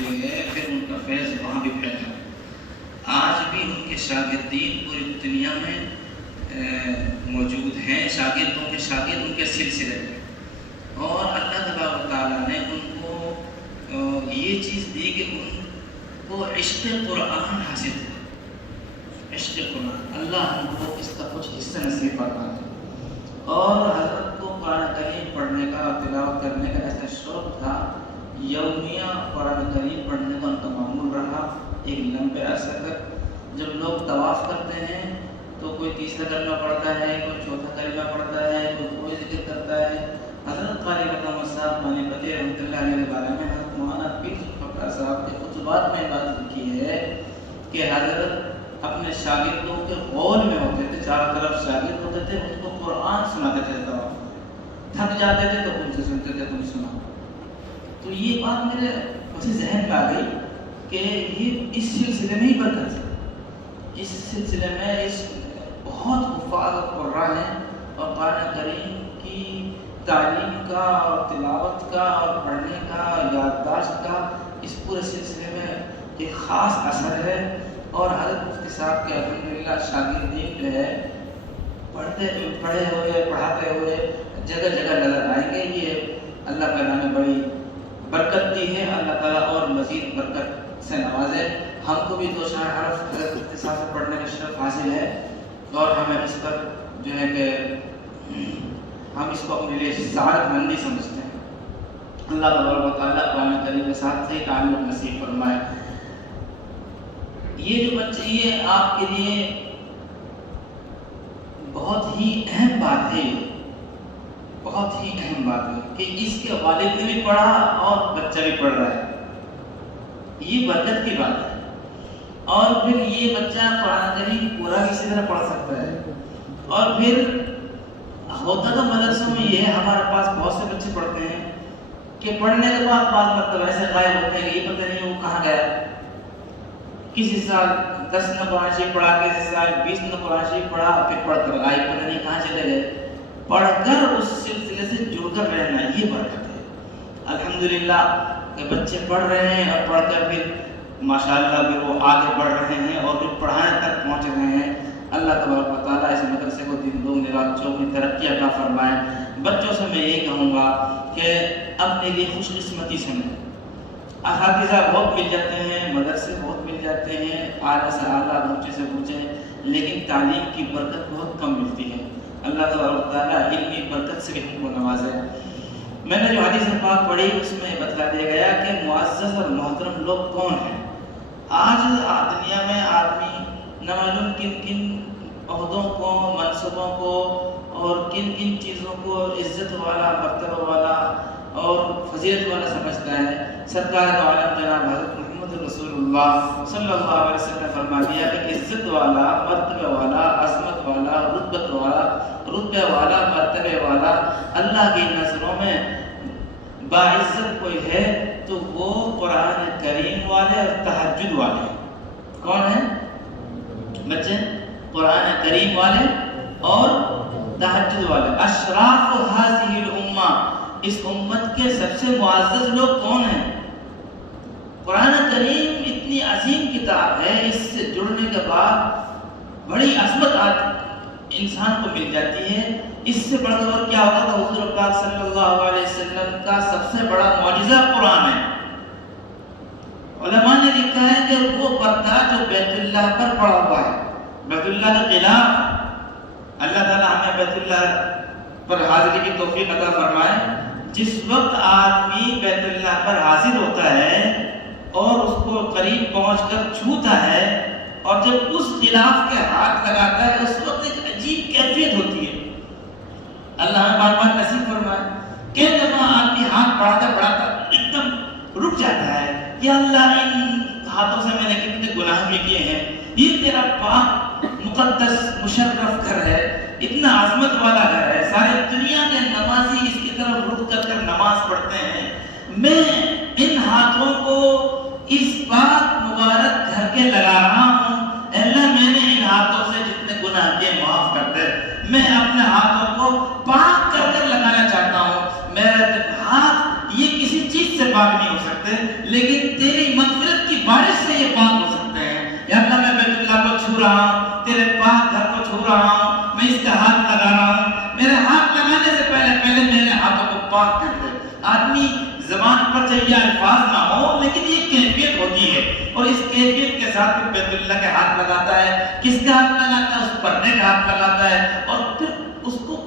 ہوئے گئے، پھر ان کا فیض وہاں بھی پھیلا۔ آج بھی ان کے شاگردین پوری دنیا میں موجود ہیں، شاگردوں کے شاگرد ان کے سلسلے میں، اور اللہ تبارک و تعالیٰ نے ان کو یہ چیز دی کہ ان کو عشق قرآن حاصل ہے۔ عشق قرآن، اللہ ان کو اس کا کچھ حصہ نصیب فرمائے۔ اور حضرت کو قرآن کریم پڑھنے کا اور تلاوت کرنے کا ایسا شوق تھا، یومیہ قرآن کریم پڑھنے کا ان کا معمول رہا ایک لمبے عرصے تک۔ جب لوگ طواف کرتے ہیں تو کوئی تیسرا کلمہ پڑھتا ہے، کوئی چوتھا کلمہ پڑھتا ہے، کوئی ذکر کرتا ہے۔ حضرت قاری محمد صاحب مانی پتی رحمۃ اللہ علیہ کے بارے میں حضرت مولانا پیر ذوالفقار صاحب کے خطبات میں بات لکھی ہے کہ حضرت اپنے شاگردوں کے غول میں ہوتے تھے، چاروں طرف شاگرد ہوتے تھے، ان کو قرآن سناتے تھے، تھک جاتے تھے تو ان سے سنتے تھے، تم سنا۔ تو یہ بات میرے مجھے ذہن میں آ گئی کہ یہ اس سلسلے میں ہی برکت ہے، اس سلسلے میں اس بہت حفاظ قرآن ہیں، اور قرآن کریم کی تعلیم کا اور تلاوت کا اور پڑھنے کا یادداشت کا اس پورے سلسلے میں ایک خاص اثر ہے۔ اور حضرت مفتی صاحب کے الحمدللہ شاگردین جو ہے پڑھے ہوئے پڑھاتے ہوئے جگہ جگہ نظر آئیں گے۔ یہ اللہ تعالیٰ نے بڑی برکت دی ہے، اللہ تعالیٰ اور مزید برکت سے نوازے۔ ہم کو بھی دو چار حرف حضرت مفتی صاحب سے پڑھنے کا شرف حاصل ہے، اور ہمیں اس پر جو ہے کہ ہم اس کو اپنے لیے سعادت مندی سمجھتے ہیں۔ اللہ تبارک و تعالیٰ قرآن کریم کے ساتھ صحیح تعلق نصیب فرمائے۔ یہ جو بچے، یہ آپ کے لیے بہت ہی اہم بات ہے، بہت ہی اہم بات ہے کہ اس کے والد نے بھی پڑھا اور بچہ بھی پڑھ رہا ہے، یہ برکت کی بات ہے۔ اور پھر یہ بچہ قرآن کریم پورا کسی طرح پڑھ سکتا ہے، اور پھر ہوتا تو مدرسوں میں یہ ہے، ہمارے پاس بہت سے بچے پڑھتے ہیں کہ پڑھنے کے بعد بعض مرتبہ ایسے غائب ہوتے ہیں کہ یہ پتہ نہیں وہ کہاں گیا۔ کسی سال 10 نہ قرآن شریف پڑھا، کسی سال 20 نہ قرآن شریف پڑھا، پھر پڑھ کر غائب، پتہ نہیں کہاں چلے گئے۔ پڑھ کر اس سلسلے سے جڑ کر رہنا، یہ برکت ہے۔ الحمدللہ کہ بچے پڑھ رہے ہیں، اور پڑھ کر پھر ماشاءاللہ پھر وہ آگے بڑھ رہے ہیں اور پھر پڑھانے تک پہنچ رہے ہیں۔ اللہ تبارک و تعالیٰ اس مدرسے کو دن دگنی رات چوگنی ترقی عطا فرمائے۔ بچوں سے میں یہی کہوں گا کہ اپنے لیے خوش قسمتی سمجھیں۔ اساتذہ بہت مل جاتے ہیں، مدرسے بہت مل جاتے ہیں، اعلیٰ سے اعلیٰ، اونچے سے اونچے، لیکن تعلیم کی برکت بہت کم ملتی ہے۔ اللہ تبارک و تعالیٰ علمی برکت سے بھی ہم کو نوازے۔ میں نے جو حدیث پاک پڑھی اس میں بتلا دیا گیا کہ معزز اور محترم لوگ کون ہیں۔ آج دنیا میں آدمی نہ معلوم کن کن عہدوں کو، منصبوں کو اور کن کن چیزوں کو عزت والا، مرتبہ والا اور فضیلت والا سمجھتا ہے۔ سرکار دو عالم جناب حضرت محمد رسول اللہ صلی اللہ علیہ وسلم نے فرما دیا کہ عزت والا، مرتبہ والا، عظمت والا، رتبے والا، مرتبے والا اللہ کی نظروں میں باعزت کوئی ہے تو وہ قرآن کریم والے اور تہجد والے۔ کون ہیں بچے؟ قرآن کریم والے اور تہجد والے۔ اشراف هذه الامہ، اس امت کے سب سے معزز لوگ کون ہیں؟ قرآن کریم اتنی عظیم کتاب ہے، اس سے جڑنے کے بعد بڑی عظمت انسان کو مل جاتی ہے۔ اس سے بڑھ کر کیا ہوتا تھا؟ حضور پاک صلی اللہ علیہ وسلم کا سب سے بڑا معجزہ قرآن ہے۔ علماء نے لکھا ہے کہ وہ پردہ جو بیت اللہ پر پڑا ہوا ہے، بیت اللہ کے خلاف، اللہ تعالیٰ ہمیں بیت اللہ پر حاضری کی توفیق عطا فرمائے۔ جس وقت آدمی بیت اللہ پر حاضر ہوتا ہے اور اس کو قریب پہنچ کر چھوتا ہے، اور جب اس خلاف کے ہاتھ لگاتا ہے، اس وقت ایک عجیب کیفیت ہوتی ہے۔ اللہ ہمیں بار بار نصیب فرمائے کہ جب آدمی ہاتھ بڑھاتا ایک دم رک جاتا ہے، یا اللہ ان ہاتھوں سے میں نے کتنے گناہ بھی کیے ہیں، یہ تیرا پاک مقدس مشرف گھر ہے، اتنا عظمت والا گھر ہے، ساری دنیا کے نمازی اس کی طرف رک کر نماز پڑھتے ہیں، میں ان ہاتھوں کو اس پاک مبارک گھر کے لگا رہا ہوں، اللہ میں نے ان ہاتھوں سے جتنے گناہ کیے معاف کر دے، میں اپنے ہاتھوں کو پاک کر کر لگانا چاہتا ہوں۔ میرے ہاتھ یہ کسی چیز سے پاک نہیں ہو سکتے، لیکن تیری مغفرت کی بارش سے یہ پاک ہو سکتے ہیں۔ یا اللہ میں بیت اللہ کو چھو رہا ہوں، تیرے پاک گھر کو چھو رہا ہوں، میں اس کا ہاتھ لگا رہا ہوں، میرے ہاتھ لگانے سے پہلے میرے ہاتھوں کو پاک کر دے۔ آدمی زبان پر چاہیے الفاظ نہ ہو، لیکن یہ کیفیت ہوتی ہے، اور اس کیفیت کے ساتھ پھر بیت اللہ کے ہاتھ لگاتا ہے۔ کس کا ہاتھ لگاتا ہے؟ اس پردے کا ہاتھ لگاتا ہے، اور پھر اس کو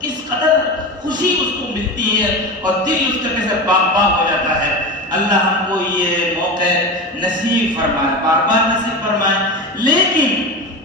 کس قدر خوشی اس کو ملتی ہے، اور دل اس طرح سے پاک پاک ہو جاتا ہے۔ اللہ ہم کو یہ موقع نصیب فرمائے، بار بار نصیب فرمائے۔ لیکن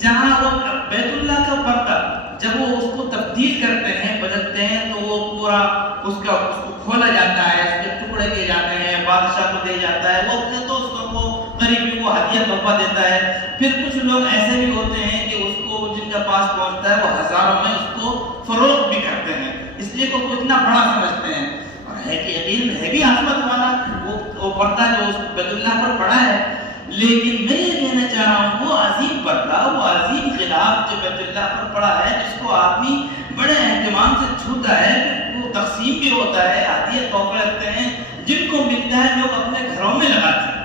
جہاں وہ بیت اللہ کا پردہ جب وہ اس کو تبدیل کرتے ہیں، بدلتے ہیں، تو وہ پورا اس کو کھولا جاتا ہے، اس کے ٹکڑے کیے جاتے ہیں، بادشاہ کو دے جاتا ہے، وہ اپنے دوستوں کو، غریبوں کو ہدیہ تحفہ دیتا ہے۔ پھر کچھ لوگ ایسے بھی ہوتے ہیں کہ اس کو جن کا پاس پہنچتا ہے وہ ہزاروں میں اس کو فروخت بھی کرتے ہیں، اس لیے کو اتنا بڑا سمجھتے ہیں، اور ہے کہ یقین ہے بھی عظمت والا وہ پردہ جو اس بیت اللہ پر پڑا ہے۔ لیکن میں یہ کہنا چاہ رہا ہوں وہ عظیم پردہ، وہ عظیم خلاف جو بیت اللہ پر پڑا ہے، جس کو آدمی بڑے اہتمام سے چھوتا ہے، وہ تقسیم بھی ہوتا ہے، ہدیہ تحفے رکھتے ہیں، جن کو ملتا ہے لوگ اپنے گھروں میں لگاتے ہیں،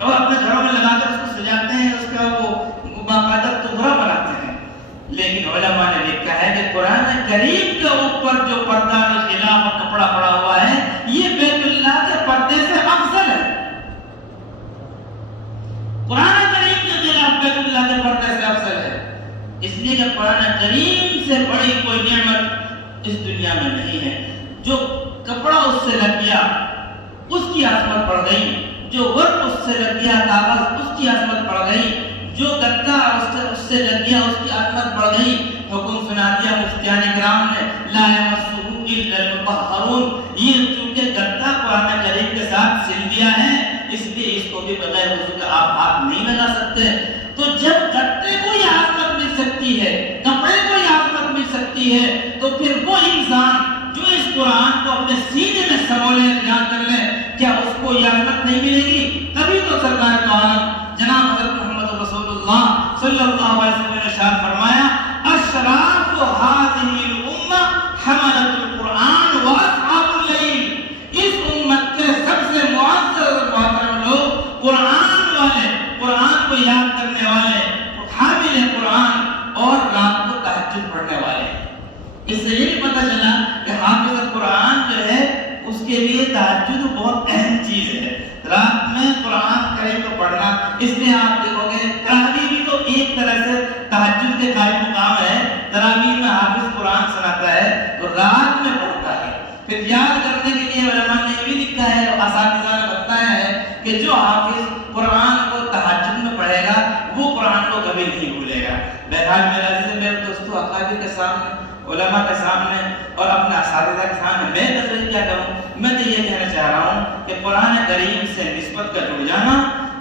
اور اپنے گھروں میں لگا کر اس کو سجاتے ہیں، اس کا وہ باقاعدہ تحفہ بناتے ہیں۔ لیکن علماء نے لکھا ہے کہ قرآن کریم کے اوپر جو پردہ خلاف اور کپڑا پڑا ہوا ہے، یہ بیت اللہ کے پردے سے افضل ہے۔ قرآن کریم کے خلاف بیت اللہ کے پردے سے افضل ہے، اس لیے کہ قرآن کریم سے بڑی کوئی نعمت اس دنیا میں نہیں ہے۔ جو کپڑا اس سے لگ گیا اس کی عظمت بڑھ گئی، جو ورق اس سے لگ گیا کاغذ اس کی عظمت بڑھ گئی، جو گدا اس سے لگ گیا اس کی عظمت بڑھ گئی۔ حکم سنا دیا مفتیان کرام نے لا یمسہ الا المطہرون، یہ چونکہ گدا قرآن کریم کے ساتھ سل دیا ہے، اس لیے اس کو بھی بغیر وضو کے آپ ہاتھ نہیں لگا سکتے۔ تو جب گدے کو یہ عظمت مل سکتی ہے، کپڑے کو یہ عظمت مل سکتی ہے، تو پھر وہ انسان جو اس قرآن کو اپنے سینے میں سمولے یاد کر لے، کیا اس کو یہ عظمت نہیں ملے گی؟ تبھی تو سرکار کا عالم جناب حضرت محمد رسول اللہ صلی اللہ علیہ وسلم نے ارشاد فرمایا اشراف هذه الامه حملۃ القرآن واصحاب اللیل، اس امت کے سب سے معزز اور محترم لوگ قرآن والے، قرآن کو یاد کرنے والے، حامل قرآن اور رات کو تہجد پڑھنے والے۔ اس سے یہ بھی پتہ چلا کہ حافظ قرآن جو ہے اس کے لیے تہجد بہت اہم چیز ہے، رات میں قرآن کریم کو پڑھنا۔ اس لیے آپ دیکھو گے تراویح بھی تو ایک طرح سے تہجد کے قائم مقام ہے، تراویح میں حافظ قرآن سناتا ہے تو رات میں پڑھتا ہے۔ پھر یاد کرنے کے لیے علماء نے بھی لکھا ہے اور اساتذہ نے بتایا ہے کہ جو حافظ قرآن کو تہجد میں پڑھے گا وہ قرآن کو کبھی نہیں بھولے گا۔ بہرحال میرا عزیز میرے دوستو، اکابر کے سامنے، علماء کے سامنے اور اپنے اساتذہ کے سامنے میں تقریر کیا کروں، میں تو یہ کہنا چاہ رہا ہوں کہ قرآن کریم سے نسبت کا جڑ جانا،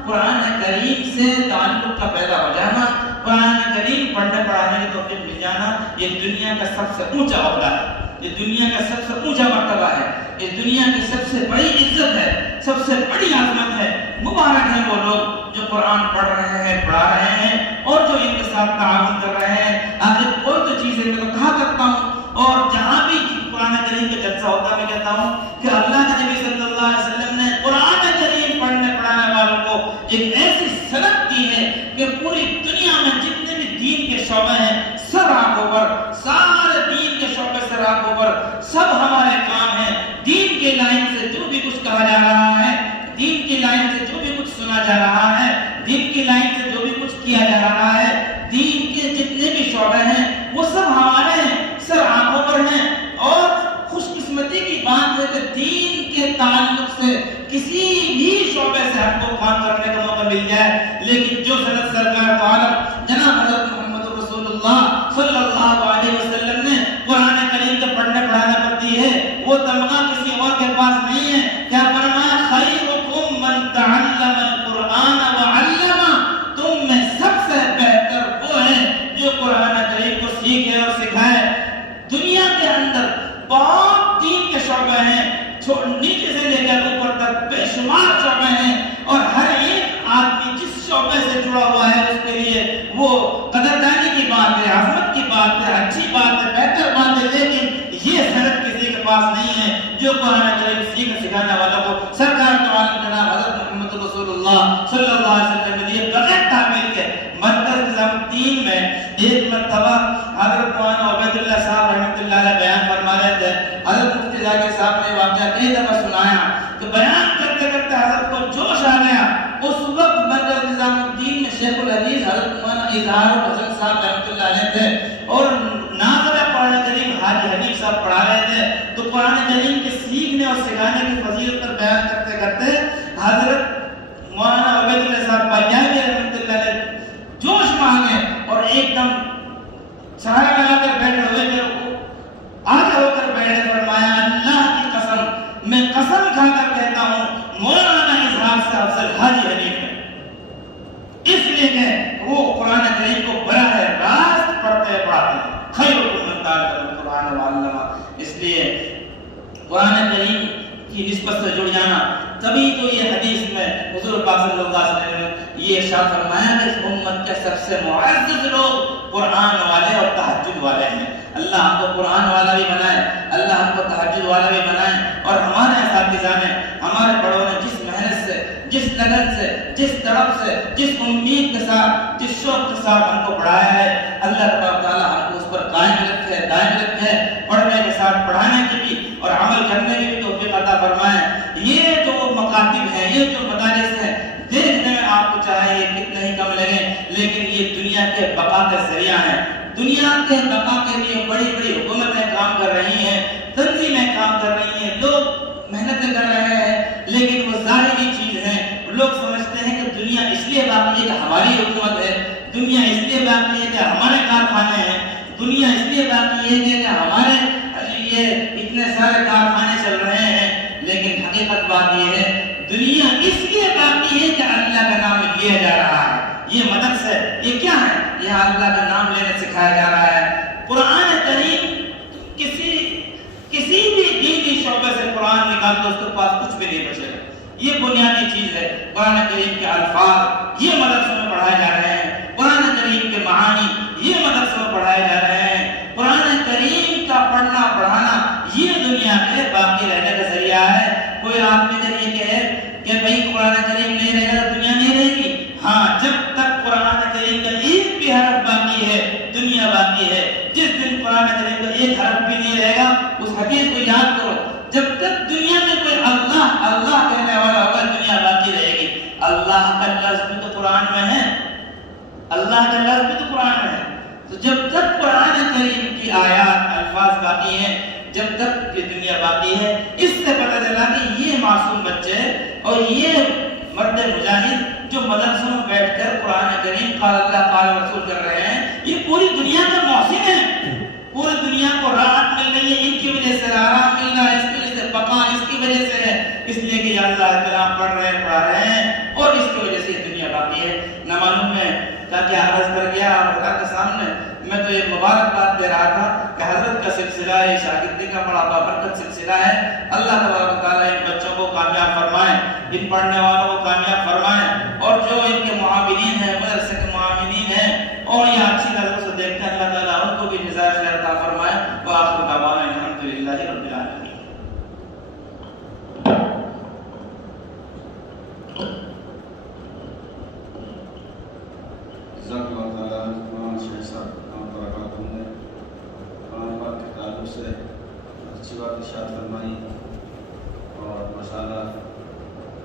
قرآن کریم سے تعلق کا پیدا ہو جانا، قرآن کریم پڑھنے پڑھانے کی توفیق مل جانا، یہ دنیا کا سب سے اونچا عہدہ ہے، یہ دنیا کا سب سے اونچا مرتبہ ہے، یہ دنیا کی سب سے بڑی عزت ہے، سب سے بڑی عظمت ہے۔ مبارک ہیں وہ لوگ جو قرآن پڑھ رہے ہیں، پڑھا رہے ہیں، اور جو ان کے ساتھ تعاون کر رہے ہیں۔ آخر کوئی تو چیز ہے، میں تو کہا کرتا ہوں، اور جہاں بھی قرآن کریم کا جلسہ ہوتا ہے میں کہتا ہوں کہ اللہ کے نبی صلی اللہ علیہ وسلم نے قرآن کریم پڑھنے پڑھانے والوں کو ایک ایسی سند دی ہے کہ پوری دنیا میں جتنے بھی دین کے شعبے ہیں سب آنکھوں پر، سارے دین کے شعبے سے آنکھوں پر، سب ہمارے کام ہیں۔ دین کے لائن سے جو بھی کچھ کہا جا رہا ہے، دین کی لائن سے جو بھی کچھ سنا جا رہا ہے، دین کی لائن سے جو بھی کچھ کیا جا رہا ہے، دین کے جتنے بھی شعبے ہیں وہ سب ہمارے ہیں، سب آنکھوں پر ہیں۔ اور خوش قسمتی کی بات ہے کہ دین کے تعلق سے کسی بھی شعبے سے ہم کو کام کرنے کا موقع مل جائے، لیکن جو سند سرکار کا عالم جناب حضرت محمد رسول اللہ صلی اللہ علیہ وسلم نے قرآن کریم کے پڑھنے پڑھانے پر دی ہے، وہ تمغہ کسی اور کے پاس نہیں ہے۔ کیا فرمایا خیرکم من تعلم القرآن وعلمہ، تم میں سب سے بہتر وہ ہے جو قرآن کریم کو سیکھے اور سکھائے۔ دنیا کے اندر بہت دین کے شعبے ہیں، نیچے سے لے کر اوپر تک بے شمار شعبے ہیں، اور ہر ایک آدمی جس شعبے سے جڑا ہوا ہے اس کے لیے رسول اللہ صلی اللہ علیہ وسلم نے دیے بغیر تعمیل کے۔ مرکز نظام الدین میں ایک مرتبہ حضرت مولانا عبید اللہ صاحب رحمۃ اللہ علیہ بیان فرما رہے تھے، حضرت مفتی ذاکر صاحب نے واقعہ کئی دفعہ سنایا، تو بیان کرتے کرتے حضرت کو جوش آ گیا۔ اس وقت مرکز نظام الدین میں شیخ الحدیث حضرت مولانا اظہار الحسن صاحب رحمۃ اللہ علیہ تھے، اور ناظر قرآن کریم حاجی حنیف صاحب پڑھا رہے تھے۔ تو قرآن کریم کے سیکھنے اور سکھانے کی فضیلت پر بیان کرتے کرتے حضرت مولانا عبید اللہ صاحب پنجابی رحمۃ اللہ علیہ جوش میں آ گئے اور ایک دم سہارا لگا کر بیٹھے ہوئے تھے، آگے ہو کر بیٹھے، فرمایا اللہ کی قسم میں قسم کھا کر کہتا ہوں مولانا اظہار سے افضل حاجی حنیف ہے، اس لیے کہ وہ قرآن کریم کو براہ راست پڑھتے پڑھاتے ہیں۔ خیرکم من تعلم القرآن وعلمہ، اس لیے قرآن کریم کی نسبت سے جڑ جانا۔ تبھی تو یہ حدیث میں حضور پاک صلی اللہ علیہ وسلم نے یہ ارشاد فرمایا کہ اس امت کے سب سے معزز لوگ قرآن والے اور تہجد والے ہیں۔ اللہ ہم کو قرآن والا بھی بنائے، اللہ ہم کو تہجد والا بھی بنائے، اور ہمارے اساتذہ نے، ہمارے بڑوں نے جس محنت سے، جس لگن سے، جس تڑپ سے، جس امید کے ساتھ، جس شوق کے ساتھ ہم کو پڑھایا ہے، اللہ تبارک تعالیٰ ہم کو اس پر قائم رکھے، دائم رکھے، پڑھنے کے ساتھ پڑھانے کی بھی اور عمل کرنے کی بھی توفیق عطا فرمائے۔ یہ جو مکاتب ہیں، یہ جو مدارس ہیں، دیکھنے میں آپ کو چاہے یہ کتنے ہی کم لگیں، لیکن یہ دنیا کے بقا کا ذریعہ ہے۔ دنیا کے بقا کے لیے بڑی بڑی حکومتیں کام کر رہی ہیں، تنظیمیں کام کر رہی ہیں، لوگ محنتیں کر رہے ہیں، لیکن وہ ظاہری چیز ہے۔ لوگ سمجھتے ہیں کہ دنیا اس لیے باقی ہے کہ ہماری حکومت ہے، دنیا اس لیے باقی ہے کہ ہمارے کارخانے ہیں، دنیا اس لیے باقی ہے کہ ہمارے یہ اتنے سارے کارخانے چل رہے ہیں، لیکن حقیقت بات یہ ہے دنیا اس لیے باقی ہے کہ اللہ کا نام لیا جا رہا ہے۔ یہ مدرسے یہ کیا ہے؟ یہ اللہ کا نام لینا سکھایا جا رہا ہے۔ قرآن کریم کسی بھی دینی شعبے سے قرآن نکال دو اس کے پاس کچھ بھی نہیں بچے گا۔ یہ بنیادی چیز ہے۔ قرآن کریم کے الفاظ یہ مدرسوں میں پڑھائے جا رہے ہیں، قرآن کریم کے معانی یہ مدرسوں میں پڑھائے جا رہے ہیں۔ قرآن کریم کا پڑھنا پڑھانا یہ دنیا میں باقی رہنے کا ذریعہ ہے۔ کوئی آدمی اگر یہ کہے کہ بھائی قرآن کریم نہیں رہے گا تو دنیا نہیں رہے گی، ہاں جب تک قرآن کریم کا ایک بھی حرف باقی ہے دنیا باقی ہے۔ جس دن قرآن کریم کا ایک حرف بھی نہیں رہے گا، اس حدیث کو یاد کرو، جب تک دنیا میں کوئی اللہ اللہ کہنے والا ہوگا دنیا باقی رہے گی۔ اللہ کا لفظ بھی تو قرآن میں ہے، اللہ کا لفظ بھی تو قرآن میں ہے۔ تو جب تک قرآن کریم کی آیات الفاظ باقی ہیں، جب تک یہ دنیا باقی ہے۔ اس سے پتہ چلا کہ یہ معصوم بچے اور یہ مرد مجاہد جو مدرسوں میں بیٹھ کر قرآن کریم قال اللہ قال رسول کر رہے ہیں، یہ پوری دنیا کا محسن ہے۔ پوری دنیا کو راحت مل رہی ہے، ان کی وجہ سے آرام مل رہا ہے، اس کی وجہ سے بقا اس کی وجہ سے ہے، اس لیے کہ اللہ کلام پڑھ رہے ہیں، پڑھا رہے ہیں، اور اس کی وجہ سے یہ دنیا باقی ہے۔ نہ معلوم ہے کیا عرض کر گیا آپ کے سامنے۔ میں تو یہ مبارکباد دے رہا تھا کہ حضرت کا سلسلہ ہے، شاگردی کا بڑا بابرکت سلسلہ ہے۔ اللہ تبارک تعالیٰ ان بچوں کو کامیاب فرمائے، ان پڑھنے والوں کو کامیاب فرمائے، اور جو ان کے معاونین ہیں، مدرسے کے معاونین ہیں اور یہ اچھی نظر سے دیکھتے ہیں، اللہ تعالیٰ ان کو بھی جزائے خیر عطا فرمائے۔ وآخر دعوانا الحمدللہ رب العالمین۔